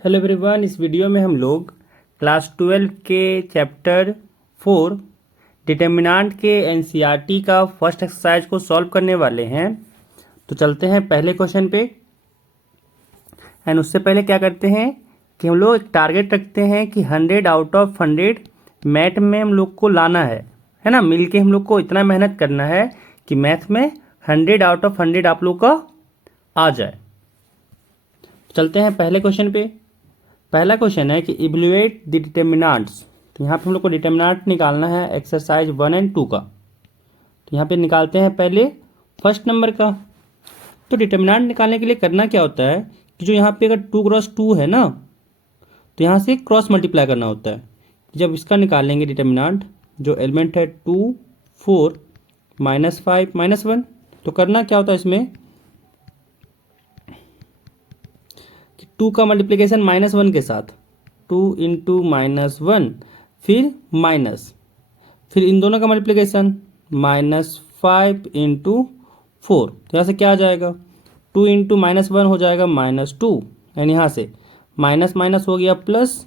Hello everyone, इस video में हम लोग क्लास 12 के चैप्टर 4 डिटर्मिनेंट के एनसीईआरटी का फर्स्ट एक्सरसाइज को सॉल्व करने वाले हैं। तो चलते हैं पहले क्वेश्चन पे। एंड उससे पहले क्या करते हैं कि हम लोग एक टारगेट रखते हैं कि 100 आउट ऑफ 100 मैथ में हम लोग को लाना है ना। मिल के हम लोग को इतना मेहनत करना है कि मैथ में 100 आउट ऑफ 100 आप लोग का आ जाए। चलते हैं पहले क्वेश्चन पे। पहला क्वेश्चन है कि इवैल्यूएट द डिटर्मिनेंट्स। तो यहाँ पे हम लोग को डिटर्मिनेंट निकालना है एक्सरसाइज 1 एंड 2 का। तो यहाँ पे निकालते हैं पहले फर्स्ट नंबर का। तो डिटर्मिनेंट निकालने के लिए करना क्या होता है कि जो यहाँ पे अगर 2 क्रॉस 2 है ना, तो यहाँ से क्रॉस मल्टीप्लाई करना होता है। जब इसका निकालेंगे डिटर्मिनेंट, जो एलिमेंट है 2, 4, -5, -1, तो करना क्या होता है इसमें कि 2 का मल्टीप्लिकेशन -1 के साथ, 2 इंटू -1, फिर माइनस, फिर इन दोनों का मल्टीप्लिकेशन -5 इंटू 4। तो यहाँ से क्या आ जाएगा, 2 इंटू -1 हो जाएगा -2, एंड यहाँ से माइनस माइनस हो गया प्लस,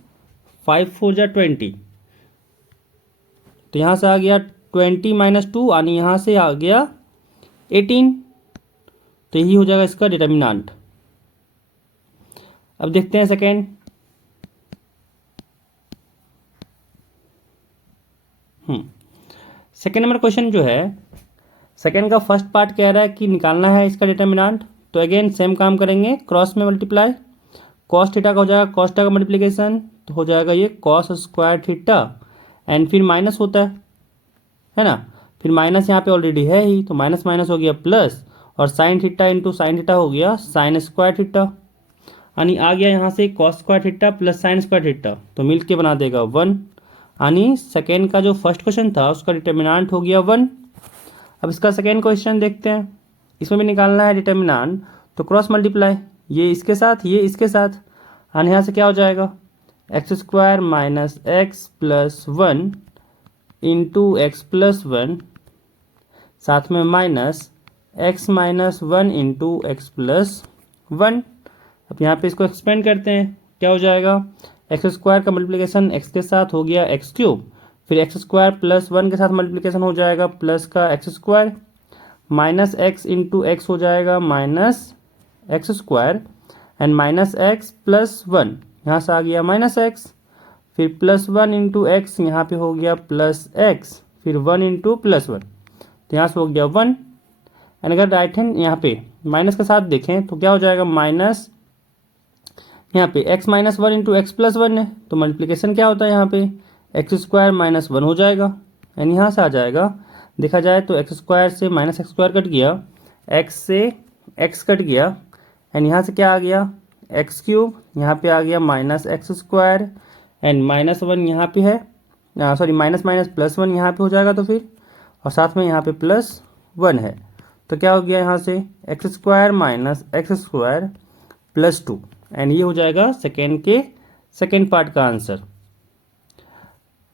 5 4 जा 20। तो यहाँ से आ गया 20 -2, यानी यहाँ से आ गया 18। तो यही हो जाएगा इसका डिटर्मिनेंट। अब देखते हैं सेकेंड। सेकेंड नंबर क्वेश्चन जो है, सेकेंड का फर्स्ट पार्ट कह रहा है कि निकालना है इसका डिटर्मिनेंट। तो अगेन सेम काम करेंगे, क्रॉस में मल्टीप्लाई। कॉस थीटा का हो जाएगा कॉस थीटा का मल्टीप्लिकेशन, तो हो जाएगा ये कॉस स्क्वायर थीटा, एंड फिर माइनस होता है ना। फिर माइनस यहाँ पे ऑलरेडी है ही, तो माइनस माइनस हो गया प्लस, और sine theta into sine theta हो गया साइन स्क्वायर थीटा, यानी आ गया यहाँ से cos square theta plus sine square theta, तो मिल के बना देगा 1। यानी सेकेंड का जो फर्स्ट क्वेश्चन था उसका डिटर्मिनेंट हो गया 1। अब इसका सेकेंड क्वेश्चन देखते हैं। इसमें भी निकालना है डिटर्मिनेंट, तो क्रॉस मल्टीप्लाई, ये इसके साथ ये इसके साथ, यानी यहाँ से क्या हो जाएगा x² minus x plus 1 into x plus 1, साथ में minus x minus 1 into x plus 1। अब यहाँ पे इसको एक्सपेंड करते हैं, क्या हो जाएगा, x² का मल्टीप्लिकेशन x के साथ हो गया x³, फिर x² प्लस 1 के साथ मल्टीप्लिकेशन हो जाएगा प्लस का x², minus x into x हो जाएगा minus x², and minus x plus 1, यहाँ से आ गया माइनस x, फिर प्लस 1 इंटू एक्स, यहाँ पे हो गया प्लस x, फिर 1 इंटू प्लस 1, तो यहाँ से हो गया 1। एंड अगर राइट हैंड यहाँ पे माइनस के साथ देखें तो क्या हो जाएगा, माइनस यहाँ पे x minus 1 into x plus 1 है, तो मल्टीप्लिकेशन क्या होता है यहाँ पे x² माइनस 1 हो जाएगा, एंड यहाँ से आ जाएगा, देखा जाए तो x² से माइनस x² कट गया, x से x कट गया, एंड यहाँ से क्या आ गया x³, यहाँ पे आ गया माइनस x², एंड -1 यहाँ पे है, सॉरी माइनस माइनस प्लस 1 यहाँ पे हो जाएगा, तो फिर और साथ में यहाँ पे प्लस 1 है, तो क्या हो गया यहाँ से x² minus x² plus 2, and ये हो जाएगा सेकेंड के सेकेंड पार्ट का आंसर।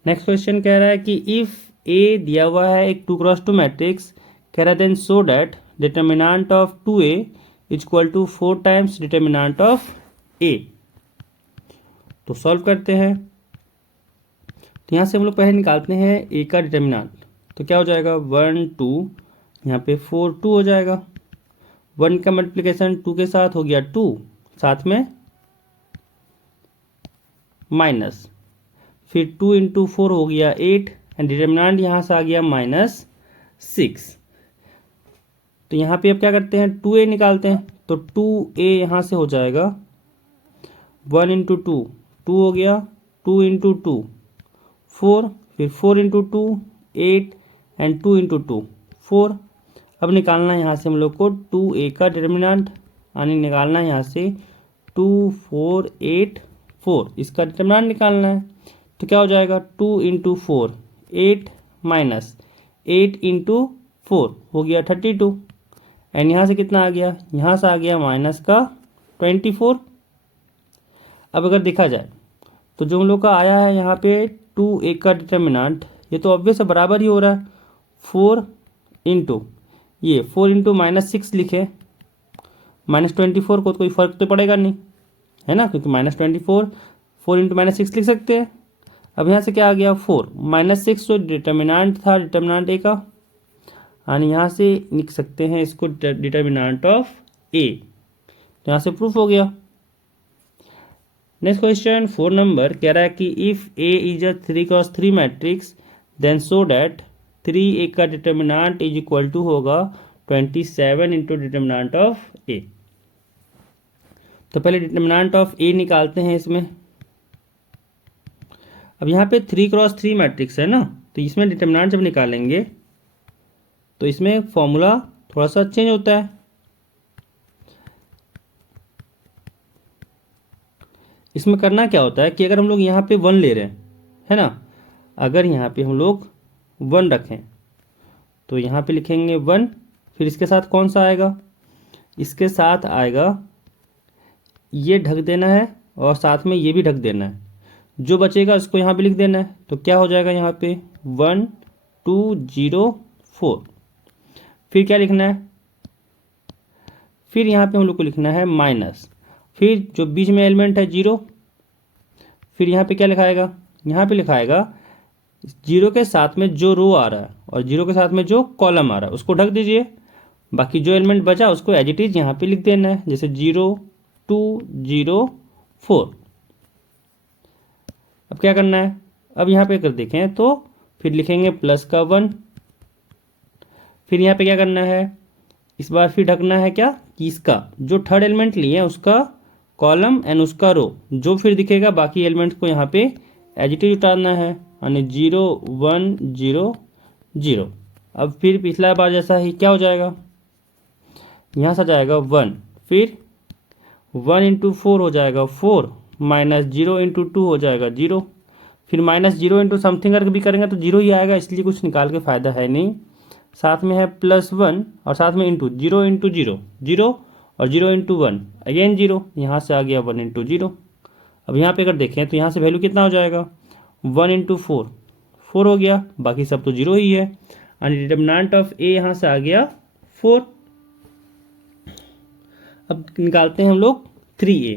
नेक्स्ट क्वेश्चन कह रहा है कि इफ ए दिया हुआ है एक 2 क्रॉस 2 मैट्रिक्स, कह रहा है then show that determinant of 2a is equal to 4 times determinant of a। तो सॉल्व करते हैं। तो यहाँ से हम लोग पहले निकालते हैं a का डिटर्मिनेंट। तो क्या हो जाएगा 1 2, यहाँ पे 4 2 हो जाएगा, 1 का मल्टीप्लिकेशन 2 के साथ हो गया 2, साथ में माइनस, फिर 2 इंटू 4 हो गया 8, एंड डिटर्मिनेंट यहाँ से आ गया -6। तो यहाँ पे अब क्या करते हैं 2a निकालते हैं। तो 2a यहाँ से हो जाएगा 1 इंटू 2 2 हो गया, 2 इंटू 2 4, फिर 4 इंटू 2 8, एंड 2 इंटू 2 4। अब निकालना है यहाँ से हम लोग को 2a का डिटर्मिनेंट, यानी निकालना है यहाँ से 2 4 8 4, इसका डिटर्मिनेंट निकालना है। तो क्या हो जाएगा 2 इंटू 4 8 माइनस 8 इंटू 4 हो गया 32, एंड यहाँ से कितना आ गया, यहाँ से आ गया माइनस का 24। अब अगर देखा जाए तो जो हम लोग का आया है यहाँ पे 2a का डिटर्मिनेंट, ये तो ऑब्वियस बराबर ही हो रहा है 4 इंटू ये 4 इंटू -6 लिखे, -24 को तो कोई फर्क तो पड़ेगा नहीं, है ना, क्योंकि -24, 4 इंटू -6 लिख सकते हैं। अब यहाँ से क्या आ गया 4, -6 जो डिटर्मिनांट था डिटर्मिनांट ए का, और यहाँ से लिख सकते हैं इसको डिटर्मिनांट ऑफ ए। तो यहाँ से प्रूफ हो गया। नेक्स्ट क्वेश्चन 4 नंबर कह रहा है कि if A is a 3x3 matrix then so that 3a का डिटर्मिनांट इज इक्वल टू होगा 27 इंटू डिटर्मिनांट ऑफ ए। तो पहले डिटर्मिनांट ऑफ ए निकालते हैं इसमें। अब यहाँ पे 3x3 मैट्रिक्स है ना, तो इसमें डिटर्मिनांट जब निकालेंगे तो इसमें फॉर्मूला थोड़ा सा चेंज होता है। इसमें करना क्या होता है कि अगर हम लोग यहाँ पे 1 ले रहे हैं, है ना, अगर यहाँ पे हम लोग 1 रखें तो यहाँ पे लिखेंगे 1, फिर इसके साथ कौन सा आएगा, इसके साथ आएगा ये ढक देना है और साथ में ये भी ढक देना है। जो बचेगा उसको यहाँ पे लिख देना है। तो क्या हो जाएगा यहाँ पे 1 2 0 4। फिर क्या लिखना है, फिर यहाँ पे हम लोग को लिखना है माइनस, फिर जो बीच में एलिमेंट है 0, फिर यहाँ पे क्या लिखाएगा, यहाँ पे लिखाएगा 0 के साथ में जो रो आ रहा है और 0 के साथ में जो कॉलम आ रहा है उसको ढक दीजिए। बाकी जो एलिमेंट बचा उसको एज इट इज यहाँ पे लिख देना है, जैसे 0 2 0 4। अब क्या करना है, अब यहाँ पे कर देखें तो फिर लिखेंगे प्लस का 1। फिर यहाँ पे क्या करना है, इस बार फिर ढकना है क्या कि इसका जो थर्ड एलिमेंट लिए उसका कॉलम एंड उसका रो जो फिर दिखेगा बाकी एलिमेंट्स को यहाँ पे एज इट इज उतारना है, यानी 0 1 0 0। अब फिर पिछला बार जैसा ही क्या हो जाएगा, यहाँ से जाएगा 1, फिर 1 इंटू 4 हो जाएगा 4, माइनस 0 इंटू 2 हो जाएगा 0, फिर -0 इंटू समथिंग करके भी करेंगे तो 0 ही आएगा, इसलिए कुछ निकाल के फ़ायदा है नहीं। साथ में है +1 और साथ में इंटू 0 इंटू 0 0 और 0 इंटू 1 अगेन 0, यहाँ से आ गया 1 इंटू 0। अब यहाँ पे अगर देखें तो यहाँ से वैल्यू कितना हो जाएगा 1 इंटू 4 4 हो गया, बाकी सब तो 0 ही है, यानी डिटर्मिनेंट ऑफ ए यहाँ से आ गया 4। अब निकालते हैं हम लोग 3a।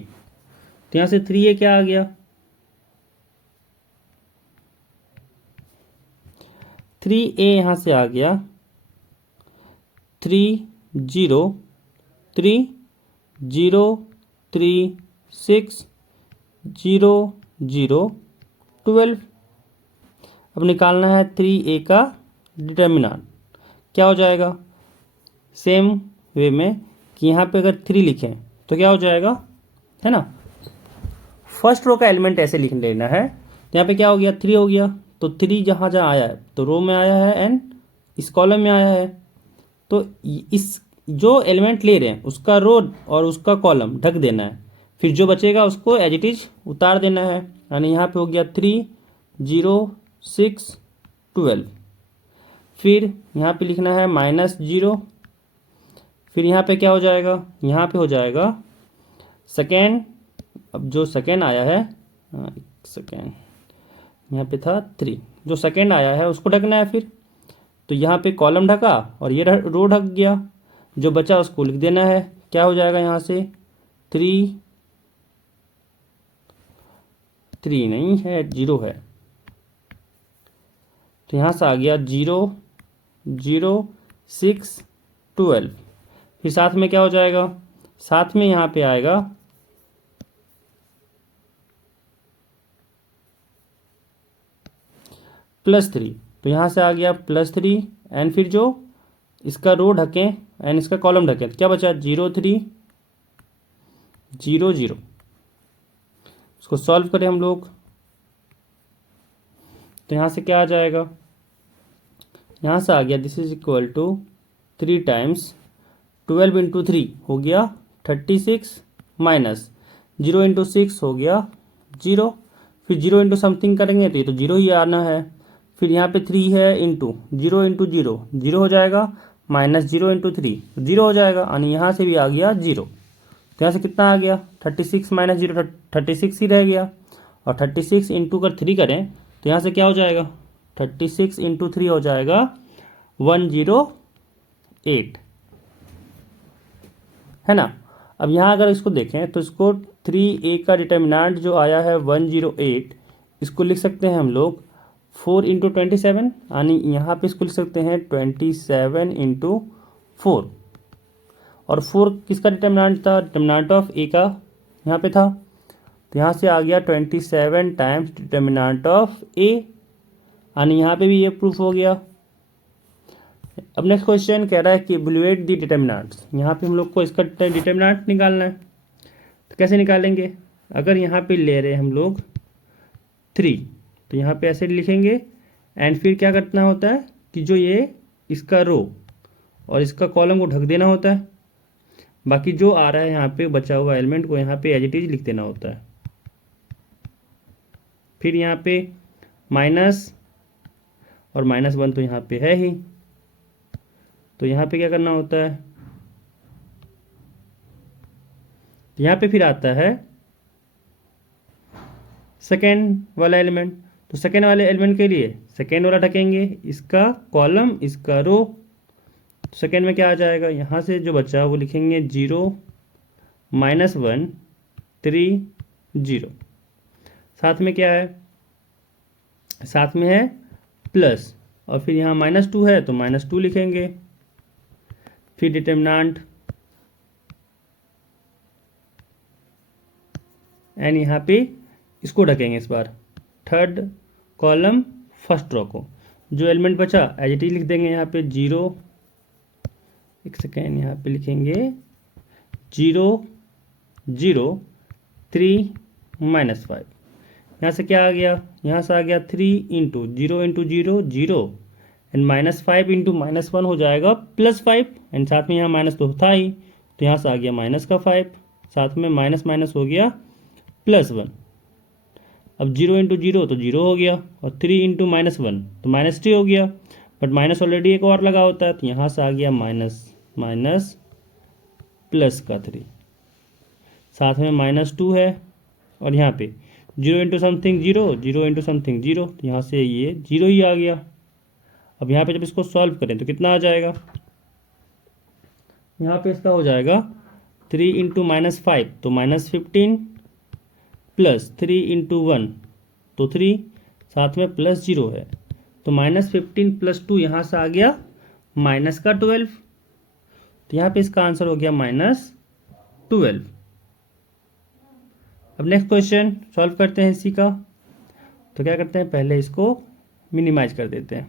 तो यहाँ से 3a क्या आ गया, 3a यहाँ से आ गया 3 0 3 0 3 6 0 0 12। अब निकालना है 3a का डिटर्मिनेंट। क्या हो जाएगा, सेम वे में कि यहाँ पे अगर 3 लिखें तो क्या हो जाएगा, है ना, फर्स्ट रो का एलिमेंट ऐसे लिख लेना है। तो यहाँ पे क्या हो गया 3 हो गया, तो 3 जहाँ जहाँ आया है तो रो में आया है एंड इस कॉलम में आया है, तो इस जो एलिमेंट ले रहे हैं उसका रो और उसका कॉलम ढक देना है, फिर जो बचेगा उसको एज इट इज उतार देना है, यानी यहाँ पे हो गया 3 0 6 12। फिर यहाँ पे लिखना है -0, फिर यहाँ पे क्या हो जाएगा, यहाँ पे हो जाएगा सेकेंड। अब जो सेकेंड आया है, सेकेंड यहाँ पे था 3, जो सेकेंड आया है उसको ढकना है। फिर तो यहाँ पे कॉलम ढका और ये रो ढक गया, जो बचा उसको लिख देना है। क्या हो जाएगा यहाँ से 3 3 नहीं है 0 है, तो यहाँ से आ गया 0 0 6 12। फिर साथ में क्या हो जाएगा, साथ में यहाँ पे आएगा +3, तो यहाँ से आ गया +3 एंड फिर जो इसका रो ढकें एंड इसका कॉलम ढकें तो क्या बचा 0 3 0 0। इसको सॉल्व करें हम लोग तो यहाँ से क्या आ जाएगा, यहाँ से आ गया this is equal to 3 times 12 into 3 हो गया 36, माइनस 0 इंटू 6 हो गया 0, फिर 0 इंटू समथिंग करेंगे तो ये तो 0 ही आना है। फिर यहाँ पे 3 है इंटू 0 इंटू 0 0 हो जाएगा, -0 इंटू 3 0 हो जाएगा, यानी यहाँ से भी आ गया 0। तो यहाँ से कितना आ गया 36 माइनस 0 36 ही रह गया, और 36 इंटू कर 3 करें तो यहाँ से क्या हो जाएगा 36 इंटू 3 हो जाएगा 108, है ना। अब यहाँ अगर इसको देखें तो इसको 3a का डिटर्मिनेंट जो आया है 108, इसको लिख सकते हैं हम लोग 4 इंटू 27, यानी यहाँ पे इसको लिख सकते हैं 27 इंटू 4। और 4 किसका डिटर्मिनेंट था? डिटर्मिनेंट ऑफ ए का यहाँ पे था, तो यहाँ से आ गया 27 टाइम्स डिटर्मिनेंट ऑफ ए, यानी यहाँ पे भी ये प्रूफ हो गया। अब नेक्स्ट क्वेश्चन कह रहा है कि इवैल्यूएट द डिटर्मिनेंट्स। यहाँ पे हम लोग को इसका डिटर्मिनेंट निकालना है, तो कैसे निकालेंगे? अगर यहाँ पे ले रहे हैं हम लोग 3, तो यहाँ पे ऐसे लिखेंगे एंड फिर क्या करना होता है कि जो ये इसका रो और इसका कॉलम को ढक देना होता है, बाकी जो आ रहा है यहाँ पे बचा हुआ एलिमेंट को यहाँ पे एज इट इज लिख देना होता है। फिर यहाँ पे माइनस और -1 तो यहाँ पे है ही, तो यहाँ पे क्या करना होता है, तो यहाँ पे फिर आता है सेकेंड वाला एलिमेंट। तो सेकेंड वाले एलिमेंट के लिए सेकेंड वाला ढकेंगे, इसका कॉलम इसका रो। तो सेकेंड में क्या आ जाएगा, यहाँ से जो बचा वो लिखेंगे 0 -1 3 0। साथ में क्या है, साथ में है प्लस, और फिर यहाँ -2 है तो -2 लिखेंगे। फिर डिटर्मिनेंट एंड यहाँ पे इसको ढकेंगे इस बार, थर्ड कॉलम फर्स्ट रो को। जो एलिमेंट बचा एज इट इज लिख देंगे यहाँ पे 0, एक सेकेंड यहाँ पे लिखेंगे 0 0 3 -5। यहाँ से क्या आ गया, यहाँ से आ गया 3 इंटू 0 इंटू 0 0 एंड -5 इंटू -1 हो जाएगा +5, एंड साथ में यहाँ माइनस तो था ही, तो यहाँ से आ गया -5, साथ में माइनस माइनस हो गया +1। अब 0 इंटू 0 तो 0 हो गया, और 3 इंटू -1 तो -3 हो गया, बट माइनस ऑलरेडी एक और लगा होता है, तो यहाँ से आ गया माइनस माइनस प्लस का 3, साथ में -2 है, और यहाँ पे 0 इंटू समथिंग 0 0 इंटू समथिंग 0, तो यहाँ से ये 0 ही आ गया। अब यहाँ पे जब इसको सॉल्व करें तो कितना आ जाएगा, यहाँ पे इसका हो जाएगा 3 इंटू -5 तो -15 प्लस 3 इंटू 1 तो 3, साथ में +0 है, तो -15 + 2 यहाँ से आ गया -12, तो यहाँ पे इसका आंसर हो गया -12। अब नेक्स्ट क्वेश्चन सॉल्व करते हैं इसी का। तो क्या करते हैं, पहले इसको मिनिमाइज कर देते हैं।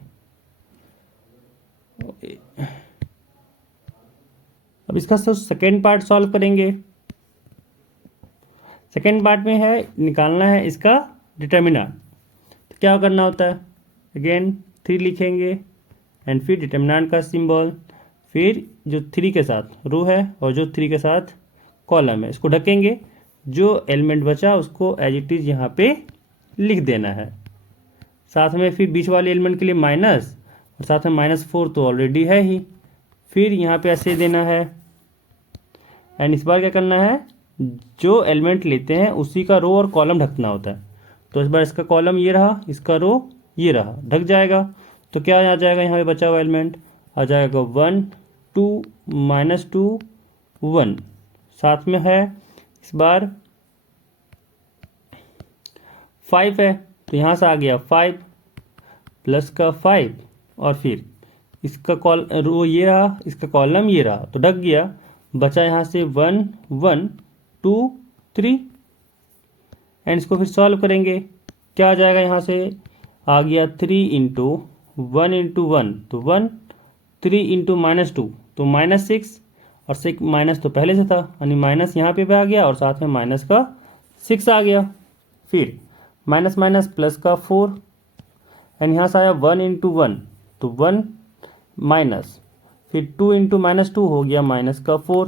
अब इसका सेकेंड पार्ट सॉल्व करेंगे। सेकेंड पार्ट में है निकालना है इसका डिटर्मिनेंट। तो क्या करना होता है, अगेन 3 लिखेंगे एंड फिर डिटर्मिनेंट का सिंबल, फिर जो 3 के साथ रो है और जो 3 के साथ कॉलम है इसको ढकेंगे, जो एलिमेंट बचा उसको एज इट इज यहाँ पे लिख देना है। साथ में फिर बीच वाले एलिमेंट के लिए माइनस, और साथ में -4 तो ऑलरेडी है ही, फिर यहाँ पे ऐसे देना है, एंड इस बार क्या करना है, जो एलिमेंट लेते हैं उसी का रो और कॉलम ढकना होता है। तो इस बार इसका कॉलम ये रहा, इसका रो ये रहा, ढक जाएगा। तो क्या आ जाएगा, यहाँ पे बचा हुआ एलिमेंट आ जाएगा 1 2 -2 1, साथ में है इस बार 5 है, तो यहाँ से आ गया 5 प्लस का 5, और फिर इसका रो ये रहा, इसका कॉलम ये रहा, तो ढक गया। बचा यहाँ से 1 1 2 3, एंड इसको फिर सॉल्व करेंगे। क्या आ जाएगा, यहाँ से आ गया 3 इंटू 1 इंटू 1 तो 1, 3 इंटू -2 तो -6, और 6 माइनस तो पहले से था, यानी माइनस यहाँ पे भी आ गया और साथ में माइनस का 6 आ गया। फिर माइनस माइनस प्लस का 4, एंड यहाँ से आया 1 इंटू 1 तो 1 माइनस, फिर 2 इंटू -2 हो गया माइनस का 4,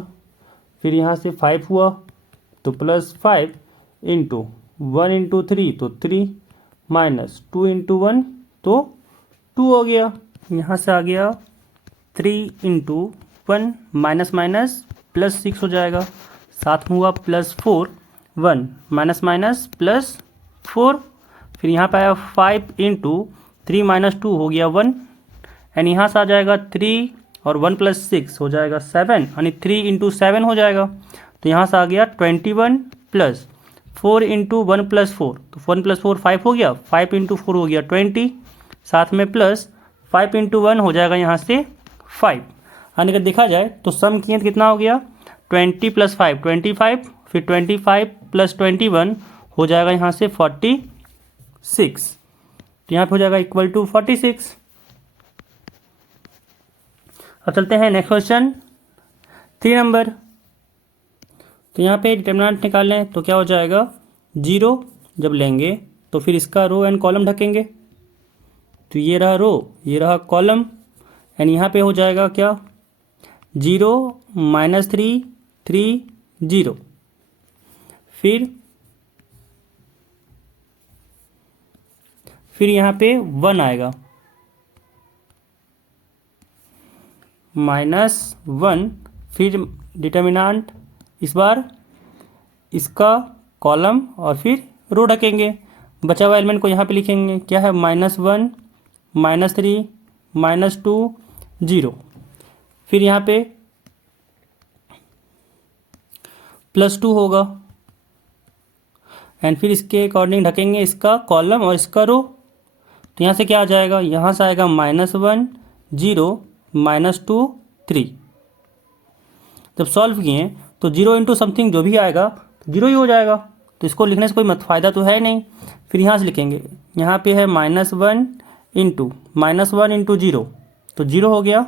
फिर यहाँ से 5 हुआ तो +5 इंटू 1 इंटू 3 तो 3, -2 इंटू 1 तो 2 हो गया। यहाँ से आ गया 3 इंटू 1 माइनस माइनस +6 हो जाएगा, साथ में हुआ +4 1 माइनस माइनस +4, फिर यहाँ पे आया 5 इंटू 3 -2 हो गया 1, एंड यहाँ से आ जाएगा 3 और 1 + 6 हो जाएगा 7, यानी 3 इंटू 7 हो जाएगा। तो यहाँ से आ गया 21 प्लस 4 इंटू 1 प्लस 4, तो 1 प्लस 4 5 हो गया, 5 इंटू 4 हो गया 20, साथ में प्लस 5 इंटू 1 हो जाएगा यहाँ से 5। यानी अगर देखा जाए तो सम किए तो कितना हो गया 20 प्लस 5 25, फिर 25 प्लस 21 हो जाएगा यहाँ से 46, तो यहाँ पे हो जाएगा इक्वल टू 46। अब चलते हैं नेक्स्ट क्वेश्चन 3 नंबर। तो यहाँ पे डिटर्मिनेंट निकाल लें तो क्या हो जाएगा 0 जब लेंगे तो फिर इसका रो एंड कॉलम ढकेंगे, तो ये रहा रो ये रहा कॉलम, एंड यहाँ पे हो जाएगा क्या 0 -3 3 0, फिर यहाँ पे 1 आएगा -1, फिर डिटर्मिनेंट इस बार इसका कॉलम और फिर रो ढकेंगे। बचा हुआ एलिमेंट को यहाँ पे लिखेंगे, क्या है -1 -3 -2 0, फिर यहाँ पे +2 होगा, एंड फिर इसके अकॉर्डिंग ढकेंगे इसका कॉलम और इसका रो, तो यहाँ से क्या आ जाएगा, यहाँ से आएगा -1 0 -2 3। जब सॉल्व किए तो 0 इंटू समथिंग जो भी आएगा तो 0 ही हो जाएगा, तो इसको लिखने से कोई फ़ायदा तो है नहीं। फिर यहाँ से लिखेंगे, यहाँ पे है -1 इंटू -1 इंटू 0, तो 0 हो गया,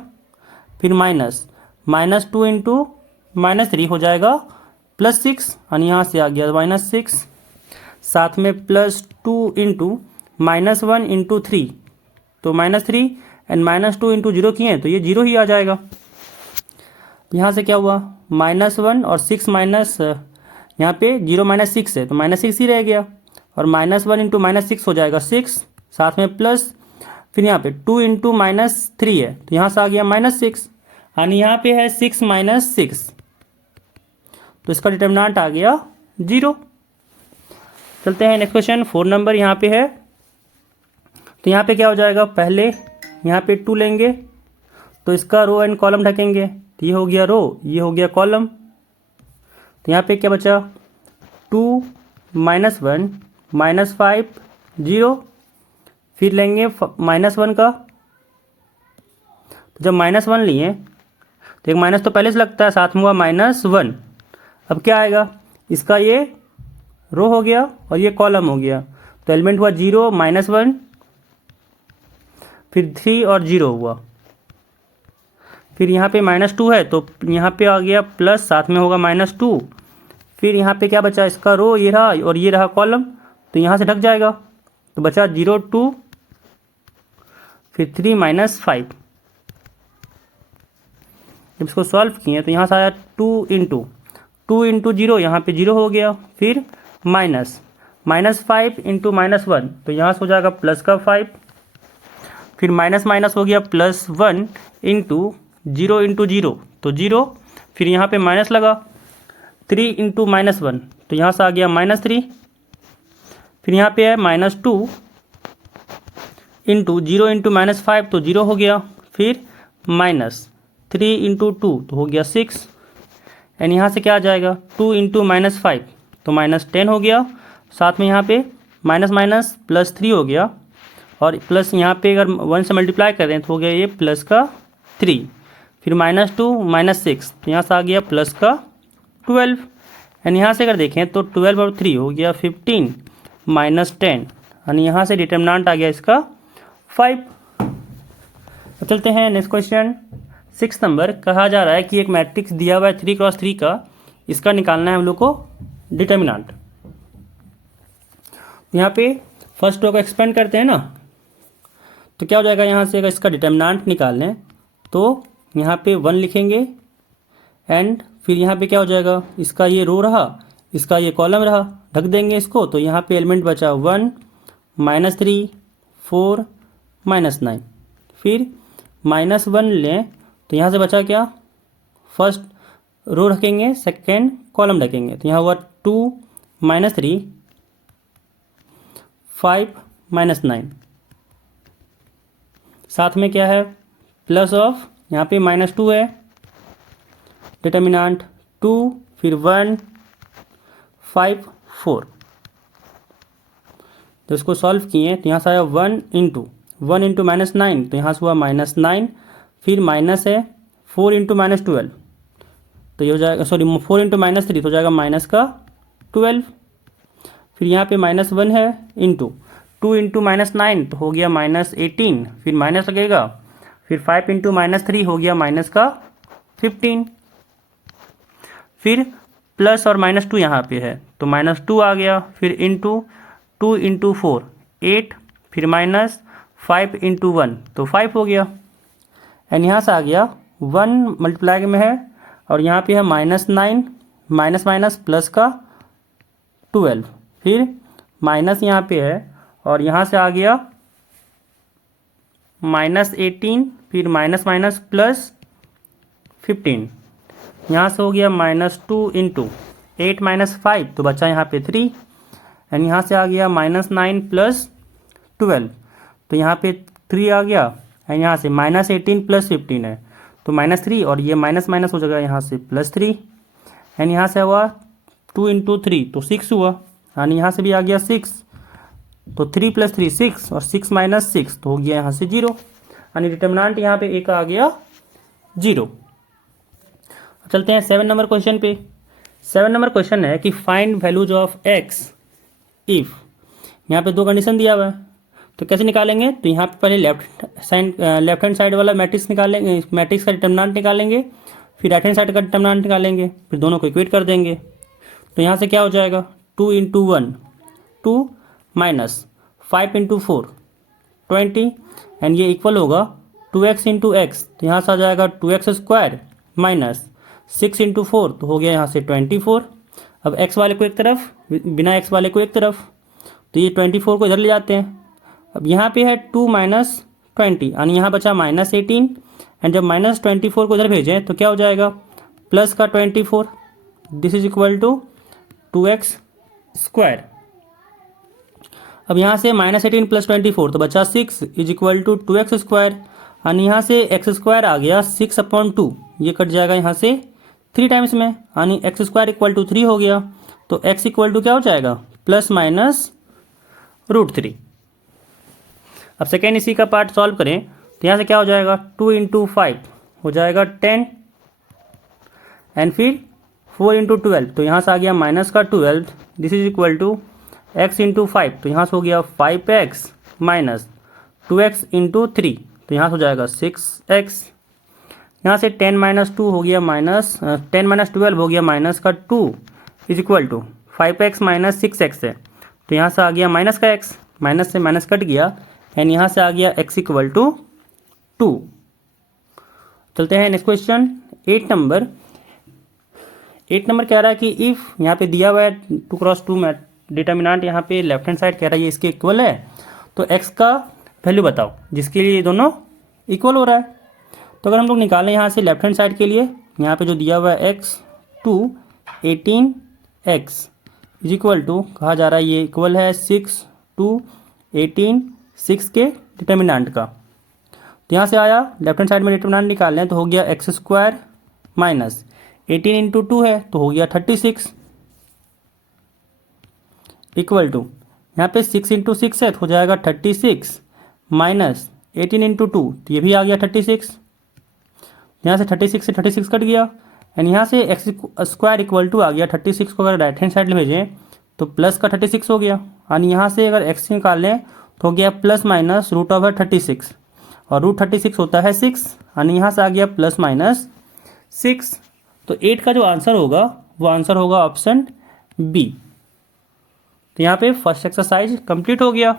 फिर -2 इंटू -3 हो जाएगा +6, और यहाँ से आ गया -6, साथ में +2 इंटू -1 इंटू 3, तो -3 एंड -2 इंटू 0 किए तो ये 0 ही आ जाएगा। यहाँ से क्या हुआ -1 और 6 माइनस, यहाँ पे 0 -6 है तो -6 ही रह गया, और -1 इंटू -6 हो जाएगा 6, साथ में प्लस, फिर यहाँ पे 2 इंटू -3 है तो यहाँ से आ गया -6, यानी यहाँ पे है 6 -6, तो इसका डिटर्मिनेंट आ गया 0। चलते हैं नेक्स्ट क्वेश्चन 4 नंबर यहाँ पे है। तो यहाँ पे क्या हो जाएगा, पहले यहाँ पे 2 लेंगे तो इसका रो एंड कॉलम ढकेंगे, तो ये हो गया रो ये हो गया कॉलम, तो यहाँ पे क्या बचा 2 -1 -5 0, फिर लेंगे -1 का, तो जब -1 लिए तो एक माइनस तो पहले से लगता है, साथ में हुआ -1, अब क्या आएगा इसका ये रो हो गया और ये कॉलम हो गया, तो एलिमेंट हुआ 0 -1, फिर 3 और 0 हुआ, फिर यहाँ पे -2 है तो यहाँ पे आ गया प्लस, साथ में होगा -2, फिर यहाँ पे क्या बचा इसका रो ये रहा और ये रहा कॉलम, तो यहाँ से ढक जाएगा, तो बचा 0 2, फिर 3 -5। जब इसको सॉल्व किए तो यहाँ से आया 2 इंटू 0, यहाँ पे 0 हो गया, फिर -5 इंटू -1, तो यहाँ से हो जाएगा प्लस का 5, फिर माइनस हो गया +1 इंटू 0 इंटू 0, तो 0, फिर यहाँ पे माइनस लगा, 3 इंटू -1, तो यहाँ से आ गया -3, फिर यहाँ पे है -2 इंटू 0 इंटू -5, तो 0 हो गया, फिर -3 इंटू 2, तो हो गया 6, एंड यहाँ से क्या आ जाएगा 2 इंटू -5, तो -10 हो गया, साथ में यहाँ पे +3 हो गया, और प्लस यहाँ पे अगर 1 से मल्टीप्लाई करें तो हो गया ये प्लस का 3, फिर -2 -6, तो यहाँ से आ गया प्लस का 12, एंड यहाँ से अगर देखें तो 12 और 3 हो गया 15 -10, यानी यहाँ से डिटर्मिनेंट आ गया इसका 5। तो चलते हैं नेक्स्ट क्वेश्चन 6 नंबर। कहा जा रहा है कि एक मैट्रिक्स दिया हुआ है 3x3 का, इसका निकालना है हम लोग को डिटर्मिनेंट। यहाँ पे फर्स्ट रो को एक्सपेंड करते हैं ना, तो क्या हो जाएगा, यहाँ से अगर इसका डिटर्मिनेंट निकाल लें तो यहाँ पे 1 लिखेंगे, एंड फिर यहाँ पे क्या हो जाएगा, इसका ये रो रहा इसका ये कॉलम रहा, ढक देंगे इसको, तो यहाँ पे एलिमेंट बचा 1 -3 4 -9, फिर -1 लें तो यहाँ से बचा क्या, फर्स्ट रो रखेंगे सेकेंड कॉलम रखेंगे, तो यहाँ हुआ 2 -3 5 -9, साथ में क्या है प्लस ऑफ, यहाँ पे -2 है, डिटर्मिनेंट 2 फिर 1 5 4। तो इसको सॉल्व किए तो यहाँ से आया 1 इंटू -9, तो यहाँ से हुआ -9। फिर माइनस है 4 इंटू -12, तो ये हो जाएगा, सॉरी 4 इंटू -3 तो हो जाएगा -12। फिर यहाँ पे -1 है इंटू 2 इंटू -9 तो हो गया -18, फिर माइनस लगेगा। फिर 5 इंटू -3 हो गया -15। फिर प्लस और -2 यहाँ पे है तो -2 आ गया। फिर इंटू 2 इंटू 4 8, फिर -5 इंटू 1 तो 5 हो गया। एंड यहाँ से आ गया 1 मल्टीप्लाई में है और यहाँ पे है -9 माइनस माइनस प्लस का 12, फिर माइनस यहाँ पे है और यहाँ से आ गया -18, फिर माइनस माइनस प्लस 15। यहाँ से हो गया -2 इंटू 8 - 5 तो बचा यहाँ पे 3। एंड यहाँ से आ गया -9 प्लस 12 तो यहाँ पे 3 आ गया। एंड यहाँ से -18 प्लस 15 है तो -3 और ये माइनस माइनस हो जाएगा यहाँ से +3। एंड यहाँ से हुआ 2 इंटू 3 तो 6 हुआ। यानी यहाँ से भी आ गया 6 तो 3 + 3 6 और 6 - 6 तो हो गया यहाँ से 0। यानी डिटर्मिनेंट यहाँ पे एक आ गया 0। चलते हैं 7 नंबर क्वेश्चन पे। 7 नंबर क्वेश्चन है कि find values of x if, यहाँ पे 2 कंडीशन दिया हुआ है तो कैसे निकालेंगे। तो यहाँ पे पहले लेफ्ट हैंड साइड वाला मैट्रिक्स निकालेंगे, मैट्रिक्स का डिटर्मिनेंट निकालेंगे, फिर राइट हैंड साइड का डिटर्मिनेंट निकालेंगे, फिर दोनों को इक्वेट कर देंगे। तो यहाँ से क्या हो जाएगा 2 इंटू 1 2 माइनस 5 इंटू 4 20 एंड ये इक्वल होगा 2x इंटू एक्स तो यहाँ से आ जाएगा 2x² माइनस 6 इंटू 4 तो हो गया यहाँ से 24। अब x वाले को एक तरफ, बिना x वाले को एक तरफ, तो ये 24 को इधर ले जाते हैं। अब यहाँ पे है 2 माइनस 20 यानी यहाँ बचा -18 एंड जब -24 को इधर भेजें तो क्या हो जाएगा प्लस का 24, this is equal to 2x²। अब यहाँ से -18 प्लस 24 तो बचा 6 इज इक्वल टू 2x² यानी यहाँ से x² आ गया 6/2, ये कट जाएगा यहाँ से 3 टाइम्स में यानी x² इक्वल टू 3 हो गया। तो x इक्वल टू क्या हो जाएगा ±√3। अब सेकेंड इसी का पार्ट सॉल्व करें तो यहाँ से क्या हो जाएगा 2 इंटू 5 हो जाएगा 10 एंड फिर 4 इंटू 12 तो यहाँ से आ गया -12, this is equal to x into 5 तो यहाँ से हो गया 5x माइनस 2x इंटू 3 तो यहाँ से हो जाएगा 6x। यहाँ से 10 - 2 हो गया -10 - 12 हो गया -2 is equal to 5x minus 6x है तो यहाँ से आ गया माइनस का x, माइनस से माइनस कट गया एंड यहाँ से आ गया x इक्वल टू 2। चलते हैं नेक्स्ट क्वेश्चन 8 नंबर। 8 नंबर कह रहा है कि इफ़ यहाँ पे दिया हुआ है 2×2 में डिटर्मिनेंट यहाँ पे लेफ्ट हैंड साइड कह रहा है ये इसके इक्वल है तो x का वैल्यू बताओ जिसके लिए ये दोनों इक्वल हो रहा है। तो अगर हम लोग निकालें यहाँ से लेफ्ट हैंड साइड के लिए, यहाँ पे जो दिया हुआ है x 2 18x is equal to कहा जा रहा है ये इक्वल है 6 2 18 6 के डिटर्मिनेंट का। तो यहाँ से आया लेफ्ट हैंड साइड में डिटर्मिनेंट निकाल लें तो हो गया x² माइनस 18 इंटू 2 है तो हो गया 36 इक्वल टू यहाँ पे 6 इंटू 6 है तो हो जाएगा 36 माइनस 18 इंटू 2 तो ये भी आ गया 36। यहाँ से 36 से 36 कट गया एंड यहाँ से x² इक्वल टू आ गया 36 को अगर राइट हैंड साइड में भेजें तो प्लस का 36 हो गया यानी यहाँ से अगर x निकाल लें तो हो गया ±√36 और √36 होता है 6 यानी यहाँ से आ गया ±6। तो 8 का जो आंसर होगा वो आंसर होगा ऑप्शन बी। तो यहाँ पे फर्स्ट एक्सरसाइज कंप्लीट हो गया।